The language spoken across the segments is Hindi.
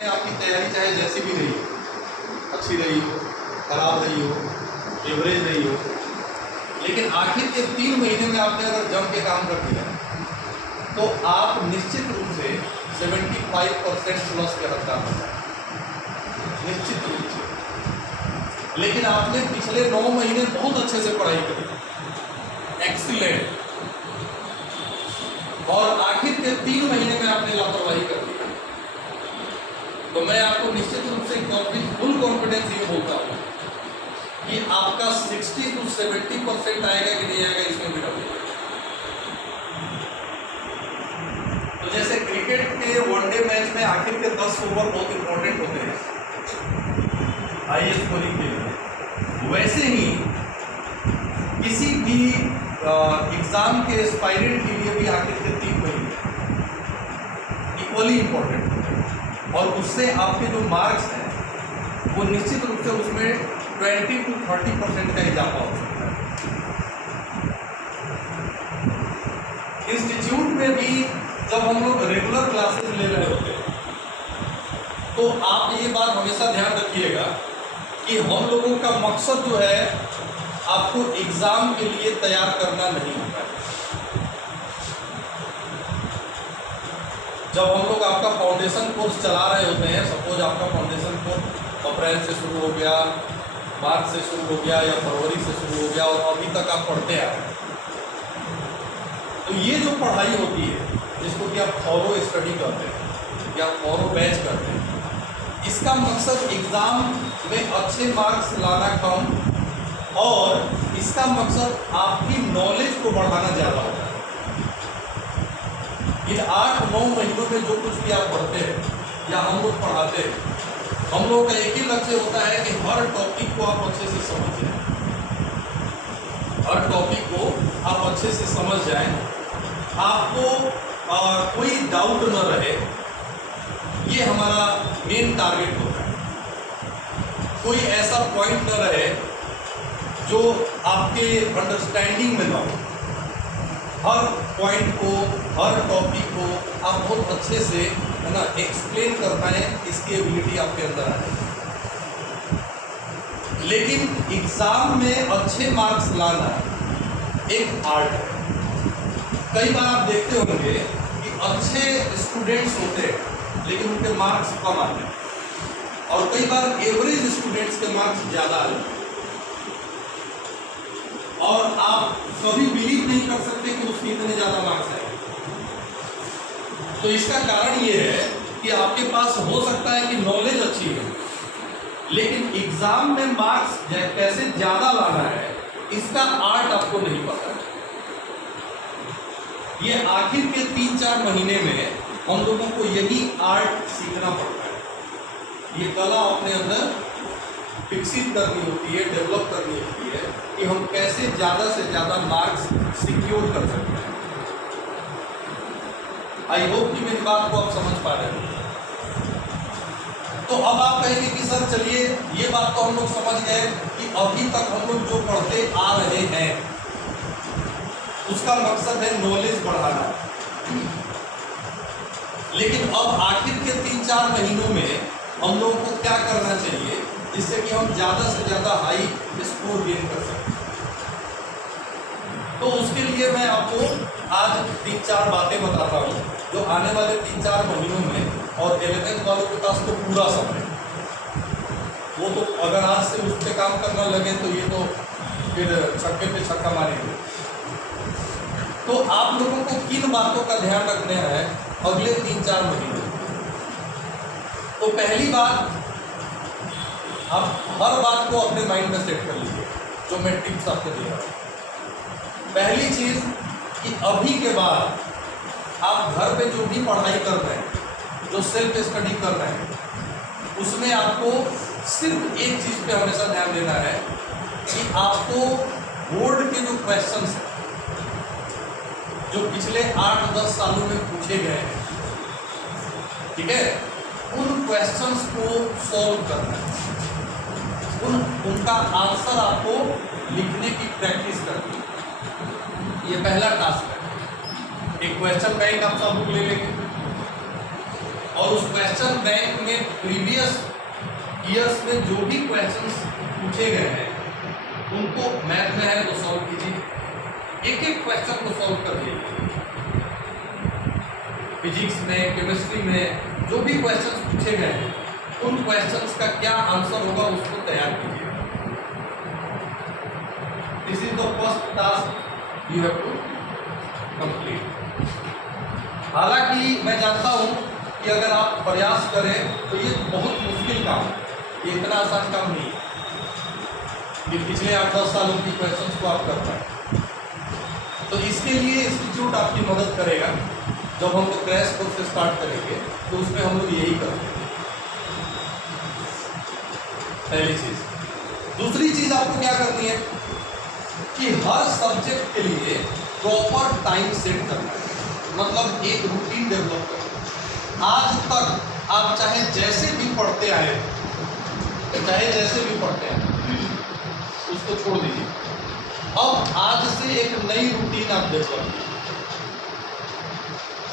आपकी तैयारी चाहे जैसी भी रही हो, अच्छी रही हो, खराब रही हो, एवरेज रही हो, लेकिन आखिर के 3 महीने में आपने अगर जम के काम कर दिया तो आप निश्चित रूप से 75% प्लस के हकदार हो जाए, निश्चित रूप से। लेकिन आपने पिछले 9 महीने बहुत अच्छे से पढ़ाई करी, एक्सीलेंट, और आखिर के 3 महीने में आपने लापरवाही कर दी, तो मैं आपको निश्चित रूप से फुल कॉन्फिडेंस ये बोलता हूँ कि आपका 60 to 70% आएगा कि नहीं आएगा, इसमें भी डर। तो जैसे क्रिकेट के वनडे मैच में आखिर के 10 ओवर बहुत इंपॉर्टेंट होते हैं हाई स्कोरिंग के लिए, वैसे ही किसी भी एग्जाम के एस्पायरेंट के लिए भी आखिर के 3 महीने इक्वली इंपॉर्टेंट होते हैं, और उससे आपके जो मार्क्स हैं वो निश्चित रूप से उसमें 20 to 30% का इजाफा हो सकता है। इंस्टीट्यूट में भी जब हम लोग रेगुलर क्लासेस ले रहे होते हैं तो आप ये बात हमेशा ध्यान रखिएगा कि हम लोगों का मकसद जो है आपको एग्जाम के लिए तैयार करना नहीं होता है। जब हम लोग आपका फाउंडेशन कोर्स चला रहे होते हैं, सपोज आपका फाउंडेशन कोर्स अप्रैल से शुरू हो गया, मार्च से शुरू हो गया या फरवरी से शुरू हो गया और अभी तक आप पढ़ते आ रहे हैं, तो ये जो पढ़ाई होती है जिसको कि आप फॉलो स्टडी करते हैं या फॉलो बैच करते हैं, इसका मकसद एग्ज़ाम में अच्छे मार्क्स लाना कम, और इसका मकसद आपकी नॉलेज को बढ़ाना ज़्यादा होता है। इन 8-9 महीनों में जो कुछ भी आप पढ़ते हैं या हम लोग पढ़ाते हैं, हम लोगों का एक ही लक्ष्य होता है कि हर टॉपिक को आप अच्छे से समझ जाएं, हर टॉपिक को आप अच्छे से समझ जाएं, आपको कोई डाउट न रहे, ये हमारा मेन टारगेट होता है। कोई ऐसा पॉइंट न रहे जो आपके अंडरस्टैंडिंग में ना हो, हर पॉइंट को, हर टॉपिक को आप बहुत अच्छे से है ना एक्सप्लेन कर पाएँ, इसकी एबिलिटी आपके अंदर आए। लेकिन एग्ज़ाम में अच्छे मार्क्स लाना एक आर्ट है। कई बार आप देखते होंगे कि अच्छे स्टूडेंट्स होते हैं लेकिन उनके मार्क्स कम आते हैं, और कई बार एवरेज स्टूडेंट्स के मार्क्स ज़्यादा आते हैं, और आप कभी बिलीव नहीं कर सकते कि उसके इतने ज़्यादा मार्क्स आए। तो इसका कारण ये है कि आपके पास हो सकता है कि नॉलेज अच्छी है, लेकिन एग्जाम में मार्क्स कैसे ज़्यादा लाना है इसका आर्ट आपको नहीं पता है। ये आखिर के 3-4 महीने में हम लोगों को यही आर्ट सीखना पड़ता है। ये कला अपने अंदर विकसित करनी होती है, डेवलप करनी होती है कि हम कैसे ज़्यादा से ज़्यादा मार्क्स सिक्योर कर सकते हैं। आई होप कि मेरी बात को आप समझ पा रहे हैं। तो अब आप कहेंगे कि सर चलिए ये बात तो हम लोग समझ गए कि अभी तक हम लोग जो पढ़ते आ रहे हैं उसका मकसद है नॉलेज बढ़ाना, लेकिन अब आखिर के 3-4 महीनों में हम लोगों को क्या करना चाहिए जिससे कि हम ज़्यादा से ज़्यादा हाई स्कोर गेन कर सकें। तो उसके लिए मैं आपको आज 3-4 बातें बताता हूँ जो आने वाले 3-4 महीनों में, और 11th वालों के पास तो पूरा समय, वो तो अगर आज से उस पर काम करना लगे तो ये तो फिर छक्के पे छक्का मारेंगे। तो आप लोगों को किन बातों का ध्यान रखना है अगले 3-4 महीनों। तो पहली बात, आप हर बात को अपने माइंड में सेट कर लीजिए जो मैं टिप्स आपको दे रहा हूँ। पहली चीज़ कि अभी के बाद आप घर पे जो भी पढ़ाई कर रहे हैं, जो सेल्फ स्टडी कर रहे हैं, उसमें आपको सिर्फ एक चीज़ पे हमेशा ध्यान देना है कि आपको बोर्ड के जो क्वेश्चंस हैं जो पिछले 8-10 सालों में पूछे गए हैं, ठीक है, उन क्वेश्चंस को सॉल्व करना है, उनका आंसर आपको लिखने की प्रैक्टिस करनी है। ये पहला टास्क है। एक क्वेश्चन बैंक आप सब लोग ले लेंगे और उस क्वेश्चन बैंक में ईयर्स में जो भी क्वेश्चंस पूछे गए हैं उनको मैथ में है तो सॉल्व कीजिए, एक एक क्वेश्चन को सॉल्व कर लीजिए। फिजिक्स में, केमिस्ट्री में जो भी क्वेश्चंस पूछे गए हैं उन क्वेश्चंस का क्या आंसर होगा उसको तैयार कीजिए। This is the first task you have to complete. हालांकि मैं जानता हूं कि अगर आप प्रयास करें तो ये बहुत मुश्किल काम है, ये इतना आसान काम नहीं है कि पिछले 8-10 सालों की क्वेश्चंस को आप कर पाए। तो इसके लिए इंस्टीट्यूट आपकी मदद करेगा। जब हम लोग क्रैश कोर्स से स्टार्ट करेंगे तो उसमें हम लोग यही करेंगे, पहली चीज। दूसरी चीज आपको क्या करनी है कि हर सब्जेक्ट के लिए प्रॉपर टाइम सेट करना है, मतलब एक रूटीन डेवलप करना। आज तक आप चाहे जैसे भी पढ़ते आए, उसको छोड़ दीजिए। अब आज से एक नई रूटीन आप डेवलप कीजिए।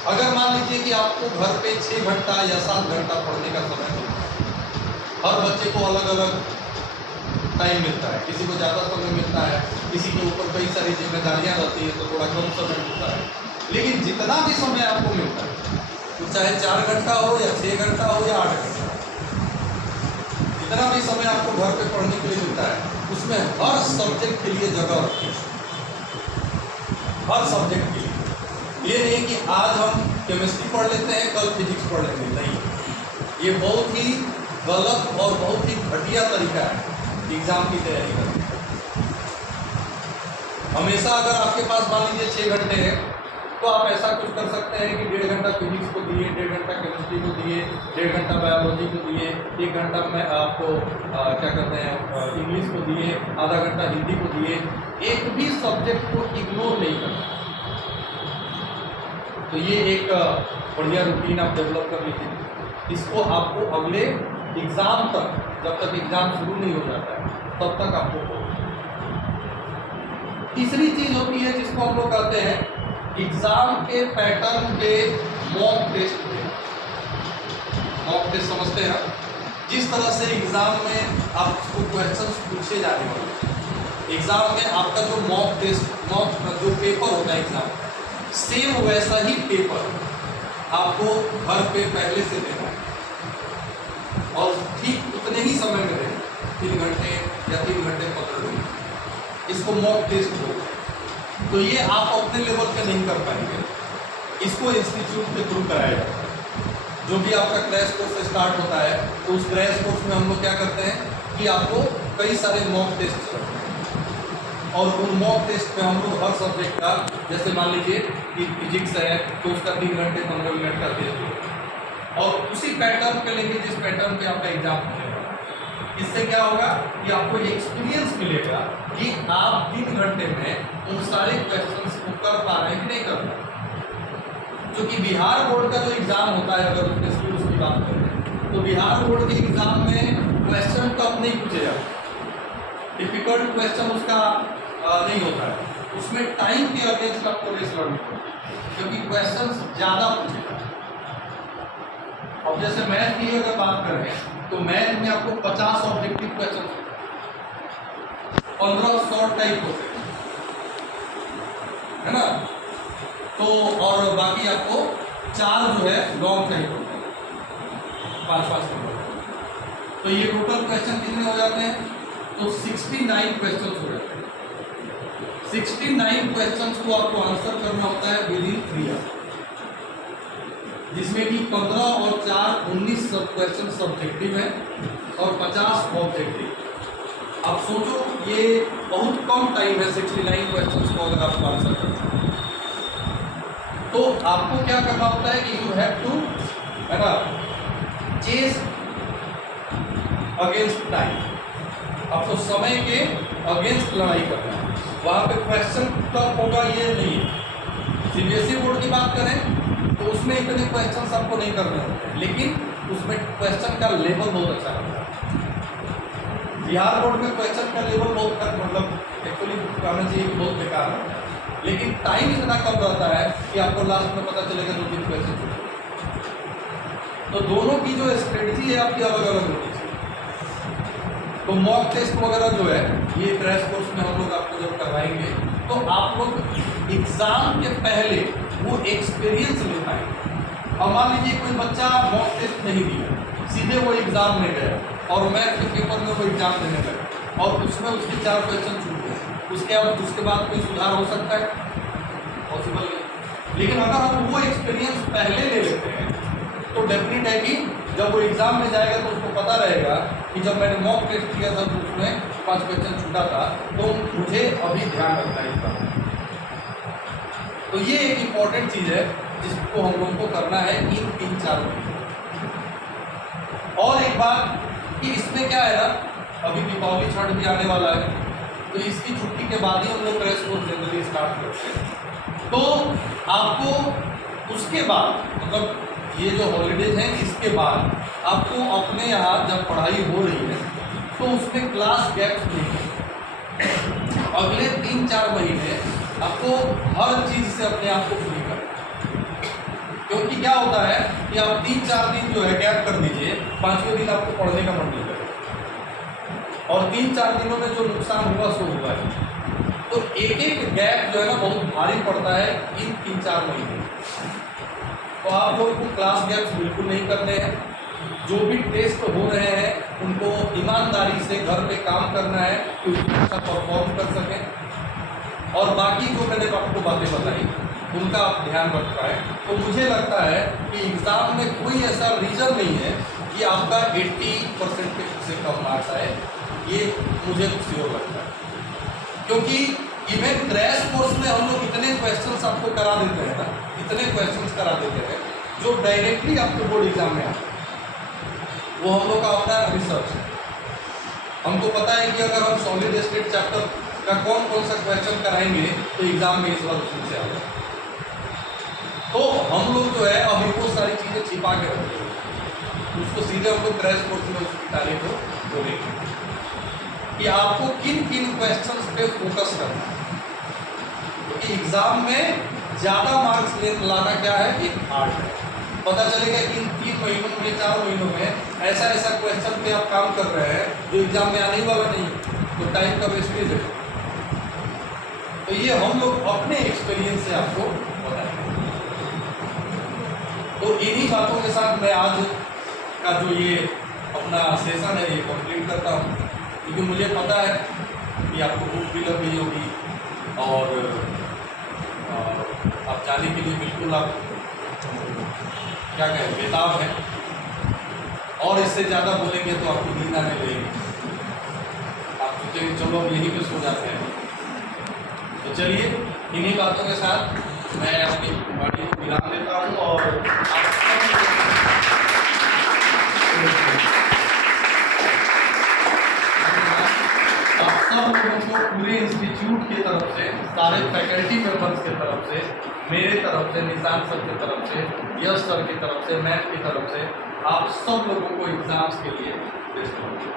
अगर मान लीजिए कि आपको घर पे 6 घंटा या 7 घंटा पढ़ने का समय मिलता है, हर बच्चे को अलग अलग टाइम मिलता है, किसी को ज़्यादा समय मिलता है, किसी के ऊपर कई सारी जिम्मेदारियां रहती है तो थोड़ा कम समय मिलता है। लेकिन जितना भी समय आपको मिलता है, तो चाहे 4 घंटा हो या 6 घंटा हो या 8 घंटा, जितना भी समय आपको घर पे पढ़ने के लिए मिलता है उसमें हर सब्जेक्ट के लिए जगह रखिए, हर सब्जेक्ट के लिए। ये नहीं कि आज हम केमिस्ट्री पढ़ लेते हैं, कल फिजिक्स पढ़ लेंगे, नहीं। ये बहुत ही गलत और बहुत ही घटिया तरीका है एग्जाम की तैयारी करने का। हमेशा अगर आपके पास मान लीजिए 6 घंटे हैं तो आप ऐसा कुछ कर सकते हैं कि 1.5 घंटा फिजिक्स को दिए, 1.5 घंटा केमिस्ट्री को दिए, 1.5 घंटा बायोलॉजी को दिए, 1 घंटा में आपको क्या कहते हैं इंग्लिश को दिए, आधा घंटा हिंदी को दिए। एक भी सब्जेक्ट को इग्नोर नहीं करना। तो ये एक बढ़िया रूटीन आप डेवलप कर लीजिए। इसको आपको अगले एग्ज़ाम तक, जब तक एग्ज़ाम शुरू नहीं हो जाता है तब तक आपको। तीसरी चीज़ होती है जिसको हम लोग कहते हैं एग्ज़ाम के पैटर्न पे मॉक टेस्ट। मॉक टेस्ट समझते हैं? जिस तरह से एग्ज़ाम में आपको क्वेश्चंस पूछे जाने वाले, एग्ज़ाम में आपका जो मॉक टेस्ट, जो पेपर होता है एग्ज़ाम, सेम वैसा ही पेपर आपको घर पे पहले से देना है और ठीक उतने ही समय में देना, 3 घंटे या 3 घंटे 15 मिनट। इसको मॉक टेस्ट बोलते हैं। तो ये आप अपने लेवल पे नहीं कर पाएंगे, इसको इंस्टीट्यूट के थ्रू कराया जाता है। जो भी आपका क्रैश कोर्स स्टार्ट होता है तो उस क्रैश कोर्स में हम लोग क्या करते हैं कि आपको कई सारे मॉक टेस्ट करते हैं और उन मॉक टेस्ट में हम लोग हर सब्जेक्ट का, जैसे मान लीजिए कि फिजिक्स है तो उसका 3 घंटे 15 मिनट का टेस्ट होगा और उसी पैटर्न पे लेंगे जिस पैटर्न पे आपका एग्जाम होगा। इससे क्या होगा कि आपको एक्सपीरियंस मिलेगा कि आप 3 घंटे में उन सारे क्वेश्चंस को कर पा रहे हैं कि नहीं कर पा रहे। क्योंकि बिहार बोर्ड का जो एग्ज़ाम होता है, अगर उसके स्कूल्स की बात करें तो बिहार बोर्ड के एग्ज़ाम में क्वेश्चन टफ नहीं पूछे जाते, डिफिकल्ट क्वेश्चन उसका नहीं होता है। उसमें टाइम के अगेंस्ट आपको रेस लड़नी पड़ती है क्योंकि क्वेश्चन ज़्यादा पूछे जाते हैं। अब जैसे मैथ की अगर बात करें तो मैथ में आपको 50 ऑब्जेक्टिव क्वेश्चन, 15 शॉर्ट टाइप होते हैं, है ना। तो और बाकी आपको 4 जो है लॉन्ग टाइप होते हैं, 5-5 नंबर। तो ये टोटल क्वेश्चन कितने हो जाते हैं? तो 69 क्वेश्चन हो जाते हैं। 69 क्वेश्चन को आपको आंसर करना होता है विद इन 3 आवर्स, जिसमें कि 15 और 4 19 सब क्वेश्चन सब्जेक्टिव है और 50 ऑब्जेक्टिव। आप सोचो ये बहुत कम टाइम है 69 क्वेश्चन को अगर आपको आंसर करना है। तो आपको क्या करना होता है कि यू हैव टू, है ना, चेस अगेंस्ट टाइम। आपको समय के अगेंस्ट लड़ाई करना है। वहाँ पे क्वेश्चन टफ होगा ये नहीं है। सीबीएसई बोर्ड की बात करें तो उसमें इतने क्वेश्चन आपको नहीं करने होते हैं, लेकिन उसमें क्वेश्चन का लेवल बहुत अच्छा रहता है। बिहार बोर्ड में क्वेश्चन का लेवल बहुत मतलब एक्चुअली कहना चाहिए कि बहुत बेकार रहता है, लेकिन टाइम इतना कम रहता है कि आपको लास्ट में पता चलेगा 2-3 क्वेश्चन। तो दोनों की जो स्ट्रेटजी है आपकी अलग अलग होनी चाहिए। तो मॉक टेस्ट वगैरह जो है ये क्रैश कोर्स में हम लोग आपको जब करवाएंगे तो आप लोग एग्जाम के पहले वो एक्सपीरियंस ले पाएंगे। और मान लीजिए कोई बच्चा मॉक टेस्ट नहीं दिया, सीधे वो एग्जाम में गया और मैथ के पेपर में वो एग्जाम देने लगा और उसमें उसके 4 क्वेश्चन छूट गए, उसके बाद कोई सुधार हो सकता है? पॉसिबल नहीं। लेकिन अगर हम वो एक्सपीरियंस पहले ले लेते हैं तो डेफिनेट है कि जब वो एग्जाम में जाएगा तो उसको पता रहेगा कि जब मैंने मॉक टेस्ट किया था तो उसमें 5 क्वेश्चन छूटा था, तो मुझे अभी ध्यान रखना है इसका। तो ये एक इम्पॉर्टेंट चीज़ है जिसको हम लोगों को करना है इन 3-4 महीने। और एक बात कि इसमें क्या है ना, अभी दीपावली छठ भी आने वाला है, तो इसकी छुट्टी के बाद ही हम लोग क्रैश कोर्स जनरली स्टार्ट करते हैं। तो आपको उसके बाद मतलब ये जो हॉलीडेज हैं इसके बाद आपको अपने यहाँ जब पढ़ाई हो रही है तो उसमें क्लास गैप्स नहीं है। अगले 3-4 महीने आपको हर चीज़ से अपने आप को फ्री करना है। क्योंकि क्या होता है कि आप 3-4 दिन जो है गैप कर दीजिए, 5वें दिन आपको पढ़ने का मन नहीं करेगा और 3-4 दिनों में जो नुकसान हुआ सो हुआ है। तो एक एक गैप जो है ना बहुत भारी पड़ता है इन 3-4 महीने। तो आप लोगों को क्लास गैप्स बिल्कुल नहीं करने हैं। जो भी टेस्ट हो रहे हैं उनको ईमानदारी से घर पे काम करना है कि अच्छा परफॉर्म कर सकें। और बाकी जो मैंने आपको बातें बताई उनका आप ध्यान रख पाए। तो मुझे लगता है कि एग्ज़ाम में कोई ऐसा रीज़न नहीं है कि आपका 80% से कम मार्क्स आए, ये मुझे श्योर लगता है। क्योंकि इवन क्रैश कोर्स में हम लोग इतने क्वेश्चंस आपको करा देते हैं ना, इतने क्वेश्चंस करा देते हैं जो डायरेक्टली आपको बोर्ड एग्जाम में आते हैं। वो हम लोग का होता है रिसर्च। हमको पता है कि अगर हम सॉलिड स्टेट चैप्टर का कौन कौन सा क्वेश्चन कराएंगे तो एग्जाम में इस बार उसमें से आएगा। तो हम लोग जो है अभी वो सारी चीज़ें छिपा के रखते हैं, उसको सीधे हम लोग क्रैश कोर्स में उसकी तारीख को बोलेंगे कि आपको किन किन क्वेश्चंस पे फोकस करना है। क्योंकि एग्जाम में ज़्यादा मार्क्स लाना क्या है, एक आर्ट है। पता चलेगा कि इन 3 महीनों में 4 महीनों में ऐसा ऐसा क्वेश्चन पे आप काम कर रहे हैं जो एग्जाम में आने ही वाला नहीं है, तो टाइम का वेस्टेज है। तो ये हम लोग अपने एक्सपीरियंस से आपको बताएंगे। तो इन्हीं बातों के साथ मैं आज का जो ये अपना सेशन है ये कंप्लीट करता हूँ, क्योंकि मुझे पता है कि आपको भूख भी लग गई होगी और आप जाने के लिए बिल्कुल आप क्या कहें बेताब है, और इससे ज़्यादा बोलेंगे तो आपको नींद आने लगेगी। आप सोचेंगे चलो अब यहीं पे सो जाते हैं। तो चलिए इन्हीं बातों के साथ मैं अपनी वाणी को विराम देता हूँ और आप सब लोगों को पूरे इंस्टीट्यूट की तरफ से, सारे फैकल्टी मेंबर्स की तरफ से, मेरे तरफ से, निशान सर की तरफ से, यश सर की तरफ से, मैम की तरफ से, आप सब लोगों को एग्जाम्स के लिए बेस्ट ऑफ लक।